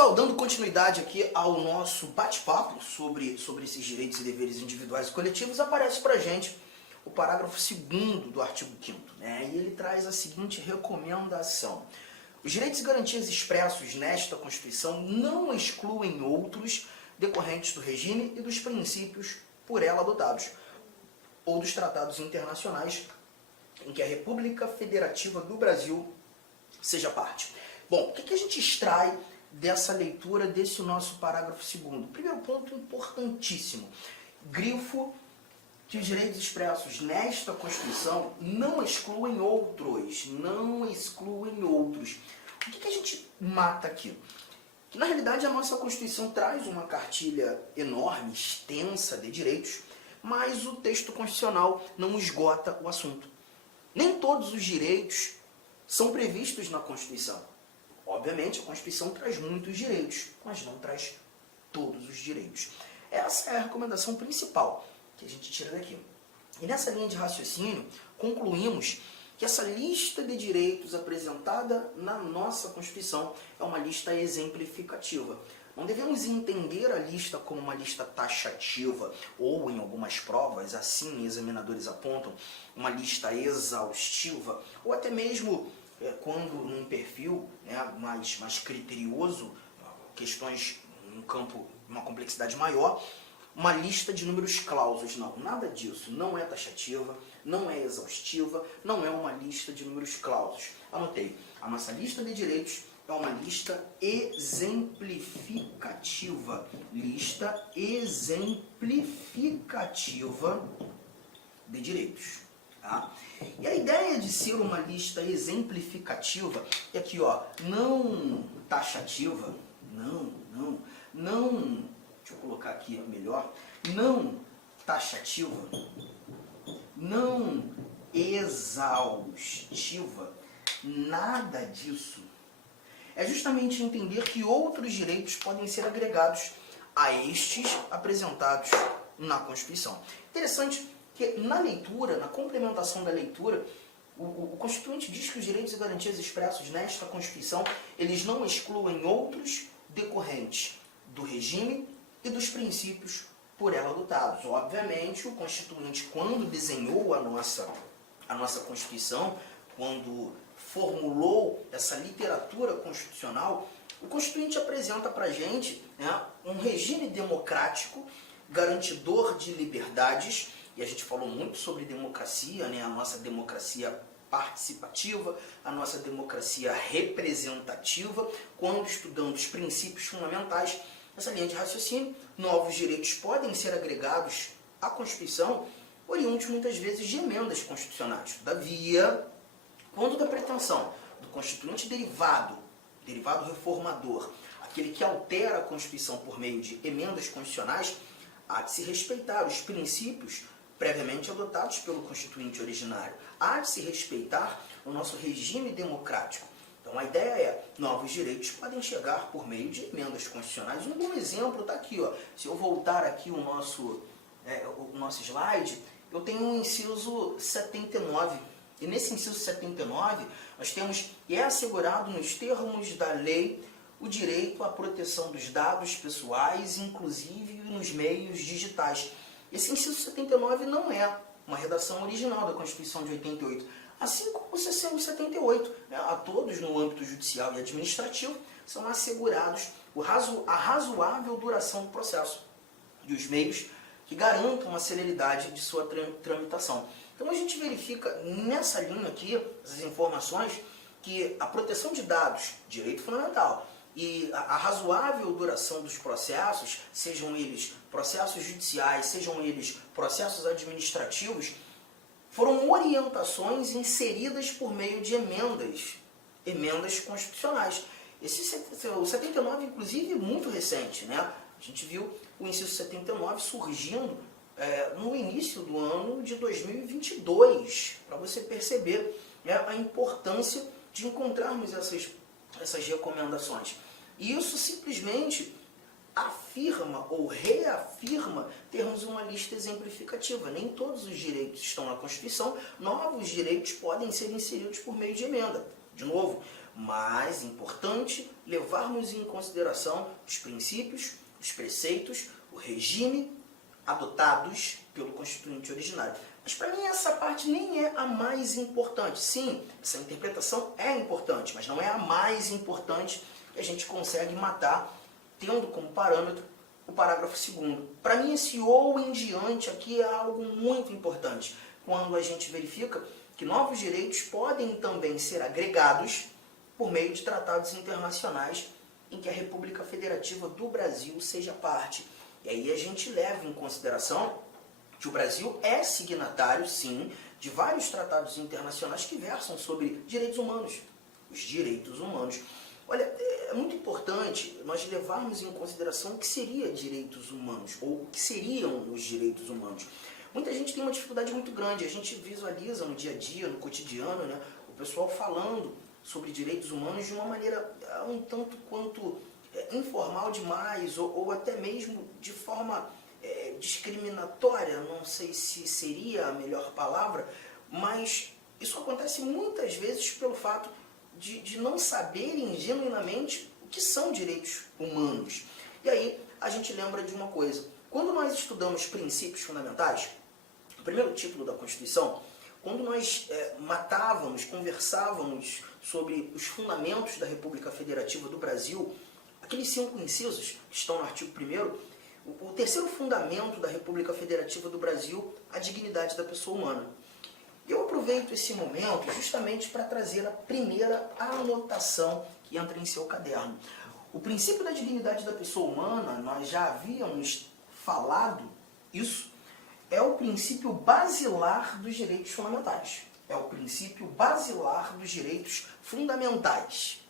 pessoal, dando continuidade aqui ao nosso bate-papo sobre esses direitos e deveres individuais e coletivos, aparece pra gente o parágrafo 2º do artigo 5º, né? E ele traz a seguinte recomendação: os direitos e garantias expressos nesta Constituição não excluem outros decorrentes do regime e dos princípios por ela adotados, ou dos tratados internacionais em que a República Federativa do Brasil seja parte. Bom, o que a gente extrai dessa leitura desse nosso parágrafo 2º? Primeiro ponto importantíssimo: grifo que os direitos expressos nesta Constituição não excluem outros. Não excluem outros. O que a gente mata aqui? Que, na realidade, a nossa Constituição traz uma cartilha enorme, extensa de direitos, mas o texto constitucional não esgota o assunto. Nem todos os direitos são previstos na Constituição. Obviamente, a Constituição traz muitos direitos, mas não traz todos os direitos. Essa é a recomendação principal que a gente tira daqui. E nessa linha de raciocínio, concluímos que essa lista de direitos apresentada na nossa Constituição é uma lista exemplificativa. Não devemos entender a lista como uma lista taxativa ou, em algumas provas, assim examinadores apontam, uma lista exaustiva, ou até mesmo quando num perfil, né, mais criterioso, questões num campo, uma complexidade maior, uma lista de números clausos. Não, nada disso. Não é taxativa, não é exaustiva, não é uma lista de números clausos. Anotei. A nossa lista de direitos é uma lista exemplificativa. Lista exemplificativa de direitos. Tá? E a ideia de ser uma lista exemplificativa é aqui, ó, não taxativa, não, deixa eu colocar aqui melhor, não taxativa, não exaustiva, nada disso. É justamente entender que outros direitos podem ser agregados a estes apresentados na Constituição. Interessante que na leitura, na complementação da leitura, o Constituinte diz que os direitos e garantias expressos nesta Constituição, eles não excluem outros decorrentes do regime e dos princípios por ela adotados. Obviamente, o Constituinte, quando desenhou a nossa Constituição, quando formulou essa literatura constitucional, o Constituinte apresenta para a gente, né, um regime democrático, garantidor de liberdades. E a gente falou muito sobre democracia, né? A nossa democracia participativa, a nossa democracia representativa, quando estudando os princípios fundamentais dessa linha de raciocínio. Novos direitos podem ser agregados à Constituição, oriundos muitas vezes de emendas constitucionais. Todavia, quando da pretensão do Constituinte derivado reformador, aquele que altera a Constituição por meio de emendas constitucionais, há de se respeitar os princípios previamente adotados pelo Constituinte originário. Há de se respeitar o nosso regime democrático. Então a ideia é, novos direitos podem chegar por meio de emendas constitucionais. Um bom exemplo está aqui, ó. Se eu voltar aqui o nosso slide, eu tenho um inciso 79. E nesse inciso 79, nós temos que é assegurado nos termos da lei o direito à proteção dos dados pessoais, inclusive nos meios digitais. Esse inciso 79 não é uma redação original da Constituição de 88, assim como o 78. Né? A todos no âmbito judicial e administrativo são assegurados a razoável duração do processo e os meios que garantam a celeridade de sua tramitação. Então a gente verifica nessa linha aqui, essas informações, que a proteção de dados, direito fundamental, e a razoável duração dos processos, sejam eles processos judiciais, sejam eles processos administrativos, foram orientações inseridas por meio de emendas constitucionais. O 79, inclusive, é muito recente, né? A gente viu o inciso 79 surgindo no início do ano de 2022, para você perceber, né, a importância de encontrarmos essas recomendações. E isso simplesmente afirma ou reafirma termos uma lista exemplificativa. Nem todos os direitos estão na Constituição, novos direitos podem ser inseridos por meio de emenda. De novo, mas importante levarmos em consideração os princípios, os preceitos, o regime adotados pelo Constituinte originário. Mas para mim essa parte nem é a mais importante. Sim, essa interpretação é importante, mas não é a mais importante que a gente consegue matar tendo como parâmetro o parágrafo 2º. Para mim esse ou em diante aqui é algo muito importante, quando a gente verifica que novos direitos podem também ser agregados por meio de tratados internacionais em que a República Federativa do Brasil seja parte. E aí a gente leva em consideração que o Brasil é signatário, sim, de vários tratados internacionais que versam sobre direitos humanos. Os direitos humanos. Olha, é muito importante nós levarmos em consideração o que seria direitos humanos, ou o que seriam os direitos humanos. Muita gente tem uma dificuldade muito grande, a gente visualiza no dia a dia, no cotidiano, né, o pessoal falando sobre direitos humanos de uma maneira um tanto quanto informal demais, ou até mesmo de forma discriminatória, não sei se seria a melhor palavra, mas isso acontece muitas vezes pelo fato de não saberem genuinamente o que são direitos humanos. E aí a gente lembra de uma coisa, quando nós estudamos princípios fundamentais, o primeiro título da Constituição, quando nós conversávamos sobre os fundamentos da República Federativa do Brasil, aqueles 5 incisos que estão no artigo 1º, o terceiro fundamento da República Federativa do Brasil, a dignidade da pessoa humana. Eu aproveito esse momento justamente para trazer a primeira anotação que entra em seu caderno. O princípio da dignidade da pessoa humana, nós já havíamos falado isso, é o princípio basilar dos direitos fundamentais. É o princípio basilar dos direitos fundamentais.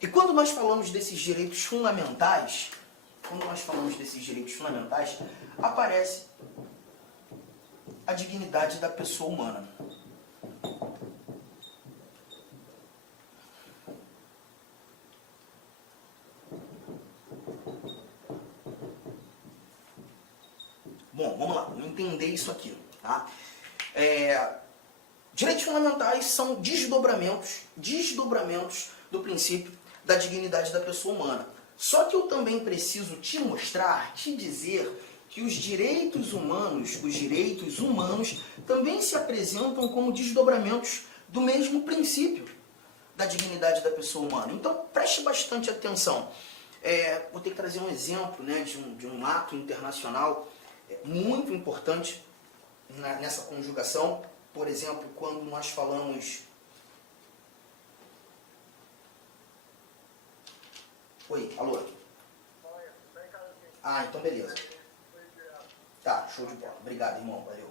E quando nós falamos desses direitos fundamentais, aparece a dignidade da pessoa humana. Bom, vamos lá, vamos entender isso aqui. Tá? Direitos fundamentais são desdobramentos do princípio da dignidade da pessoa humana. Só que eu também preciso te mostrar, te dizer que os direitos humanos também se apresentam como desdobramentos do mesmo princípio da dignidade da pessoa humana. Então, preste bastante atenção. Vou ter que trazer um exemplo, né, de um ato internacional muito importante nessa conjugação. Por exemplo, quando nós falamos... Oi, alô? Ah, então beleza. Tá, show de bola. Obrigado, irmão. Valeu.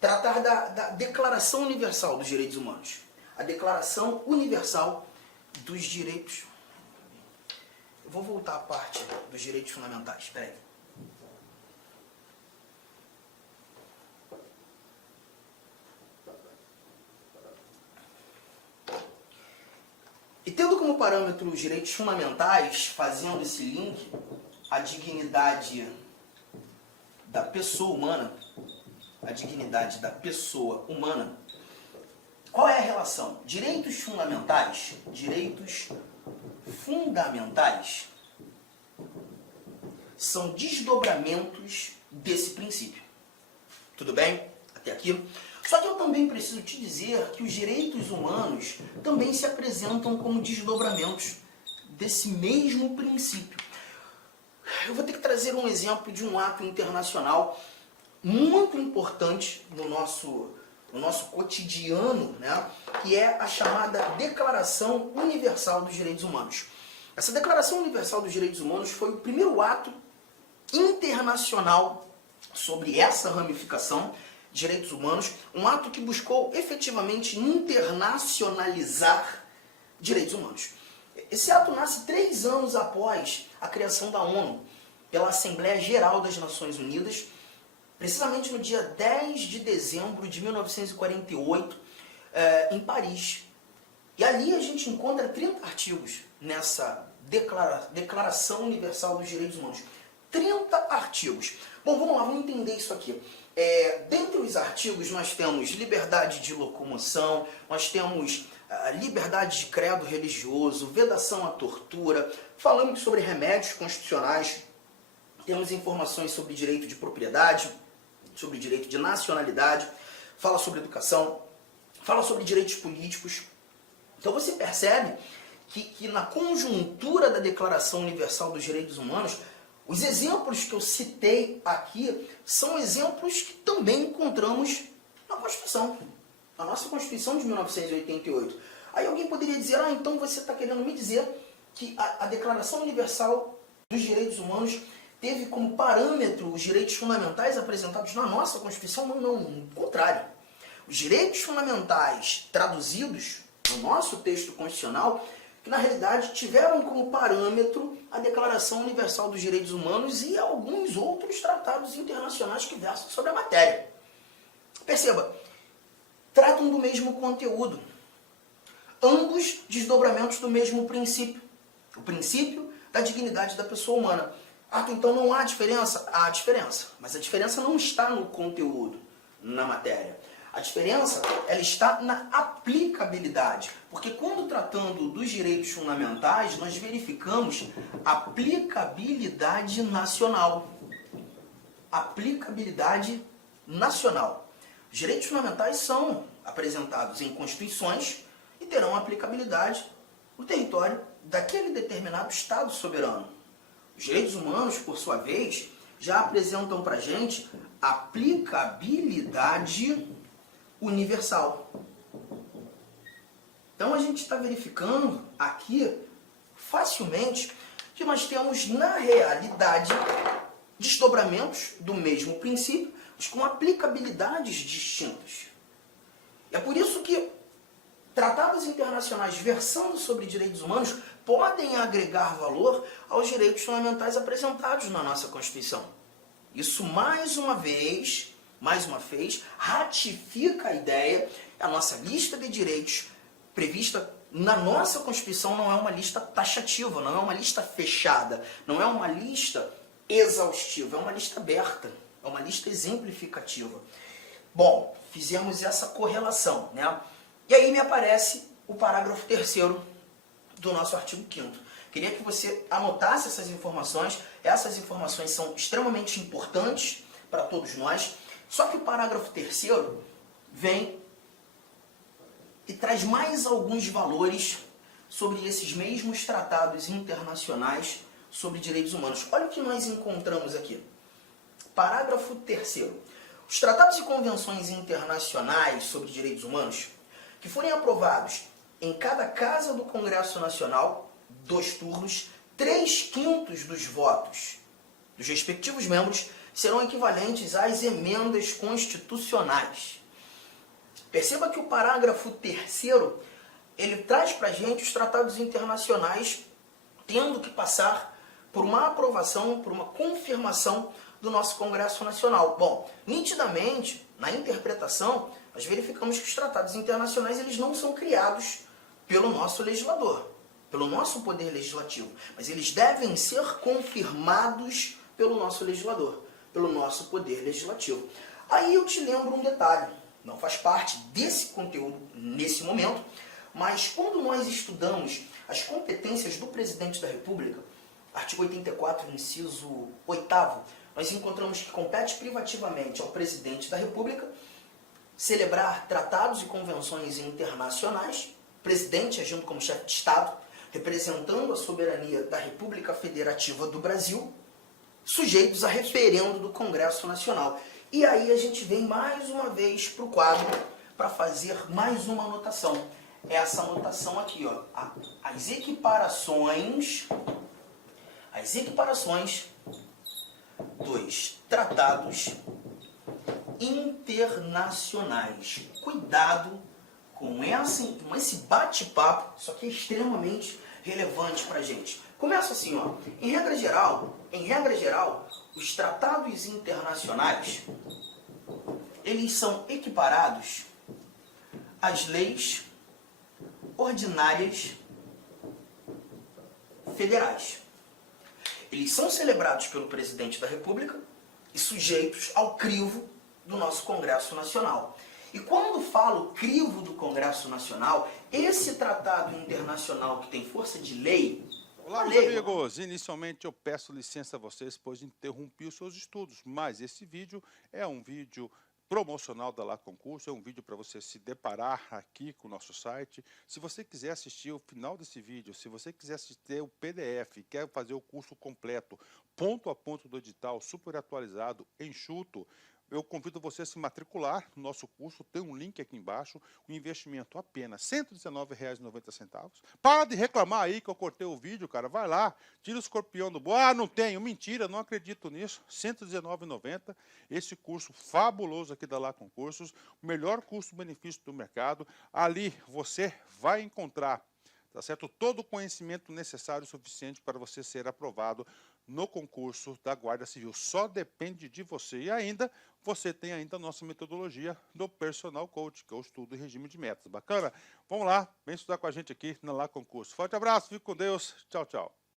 Tratar da Declaração Universal dos Direitos Humanos. A Declaração Universal dos Direitos... Eu vou voltar à parte dos direitos fundamentais. Espera aí. E tendo como parâmetro os direitos fundamentais, fazendo esse link, a dignidade da pessoa humana, qual é a relação? Direitos fundamentais são desdobramentos desse princípio. Tudo bem? Até aqui? Só que eu também preciso te dizer que os direitos humanos também se apresentam como desdobramentos desse mesmo princípio. Eu vou ter que trazer um exemplo de um ato internacional muito importante no nosso cotidiano, né, que é a chamada Declaração Universal dos Direitos Humanos. Essa Declaração Universal dos Direitos Humanos foi o primeiro ato internacional sobre essa ramificação de direitos humanos, um ato que buscou efetivamente internacionalizar direitos humanos. Esse ato nasce 3 anos após a criação da ONU, pela Assembleia Geral das Nações Unidas, precisamente no dia 10 de dezembro de 1948, em Paris. E ali a gente encontra 30 artigos nessa Declaração Universal dos Direitos Humanos. 30 artigos. Bom, vamos lá, vamos entender isso aqui. Dentre os artigos nós temos liberdade de locomoção, nós temos liberdade de credo religioso, vedação à tortura, falamos sobre remédios constitucionais, temos informações sobre direito de propriedade, sobre direito de nacionalidade, fala sobre educação, fala sobre direitos políticos. Então você percebe que na conjuntura da Declaração Universal dos Direitos Humanos, os exemplos que eu citei aqui são exemplos que também encontramos na Constituição, na nossa Constituição de 1988. Aí alguém poderia dizer, então você está querendo me dizer que a Declaração Universal dos Direitos Humanos teve como parâmetro os direitos fundamentais apresentados na nossa Constituição? Não, ao contrário. Os direitos fundamentais traduzidos no nosso texto constitucional, que na realidade tiveram como parâmetro a Declaração Universal dos Direitos Humanos e alguns outros tratados internacionais que versam sobre a matéria. Perceba, tratam do mesmo conteúdo, ambos desdobramentos do mesmo princípio, o princípio da dignidade da pessoa humana. Então não há diferença? Há diferença, mas a diferença não está no conteúdo, na matéria. A diferença, ela está na aplicabilidade, porque quando tratando dos direitos fundamentais, nós verificamos aplicabilidade nacional. Aplicabilidade nacional. Os direitos fundamentais são apresentados em constituições e terão aplicabilidade no território daquele determinado Estado soberano. Os direitos humanos, por sua vez, já apresentam para a gente aplicabilidade universal. Então a gente está verificando aqui facilmente que nós temos na realidade desdobramentos do mesmo princípio, mas com aplicabilidades distintas. É por isso que tratados internacionais versando sobre direitos humanos podem agregar valor aos direitos fundamentais apresentados na nossa Constituição. Isso mais uma vez, ratifica a ideia que a nossa lista de direitos prevista na nossa Constituição não é uma lista taxativa, não é uma lista fechada, não é uma lista exaustiva, é uma lista aberta, é uma lista exemplificativa. Bom, fizemos essa correlação, né? E aí me aparece o parágrafo 3º do nosso artigo 5º. Queria que você anotasse essas informações são extremamente importantes para todos nós. Só que o parágrafo 3º vem e traz mais alguns valores sobre esses mesmos tratados internacionais sobre direitos humanos. Olha o que nós encontramos aqui. Parágrafo 3º. Os tratados e convenções internacionais sobre direitos humanos que forem aprovados em cada casa do Congresso Nacional, 2 turnos, 3/5 dos votos dos respectivos membros serão equivalentes às emendas constitucionais. Perceba que o parágrafo 3º, ele traz para a gente os tratados internacionais tendo que passar por uma aprovação, por uma confirmação do nosso Congresso Nacional. Bom, nitidamente, na interpretação, nós verificamos que os tratados internacionais eles não são criados pelo nosso legislador, pelo nosso poder legislativo, mas eles devem ser confirmados pelo nosso legislador, pelo nosso poder legislativo. Aí eu te lembro um detalhe, não faz parte desse conteúdo nesse momento, mas quando nós estudamos as competências do Presidente da República, artigo 84, inciso 8º, nós encontramos que compete privativamente ao Presidente da República celebrar tratados e convenções internacionais, Presidente agindo como chefe de Estado, representando a soberania da República Federativa do Brasil, sujeitos a referendo do Congresso Nacional. E aí a gente vem mais uma vez para o quadro para fazer mais uma anotação. Essa anotação aqui, ó, as equiparações dos tratados internacionais. Cuidado com esse bate-papo, isso aqui é extremamente relevante para a gente. Começa assim, ó. Em regra geral, os tratados internacionais, eles são equiparados às leis ordinárias federais. Eles são celebrados pelo Presidente da República e sujeitos ao crivo do nosso Congresso Nacional. E quando falo crivo do Congresso Nacional, esse tratado internacional que tem força de lei... Olá, meus amigos! Inicialmente eu peço licença a vocês, pois interrompi os seus estudos, mas esse vídeo é um vídeo promocional da Lá Concurso, é um vídeo para você se deparar aqui com o nosso site. Se você quiser assistir o final desse vídeo, se você quiser assistir o PDF, quer fazer o curso completo, ponto a ponto do edital, super atualizado, enxuto, eu convido você a se matricular no nosso curso, tem um link aqui embaixo, o investimento apenas R$ 119,90. Para de reclamar aí que eu cortei o vídeo, cara, vai lá, tira o escorpião do bolso. Ah, não tenho, mentira, não acredito nisso, R$ 119,90, esse curso fabuloso aqui da Lá Concursos, o melhor custo-benefício do mercado, ali você vai encontrar, tá certo? Todo o conhecimento necessário e suficiente para você ser aprovado no concurso da Guarda Civil. Só depende de você. E ainda, você tem ainda a nossa metodologia do Personal Coach, que é o estudo e regime de metas. Bacana? Vamos lá, vem estudar com a gente aqui na Lá Concurso. Forte abraço, fique com Deus. Tchau, tchau.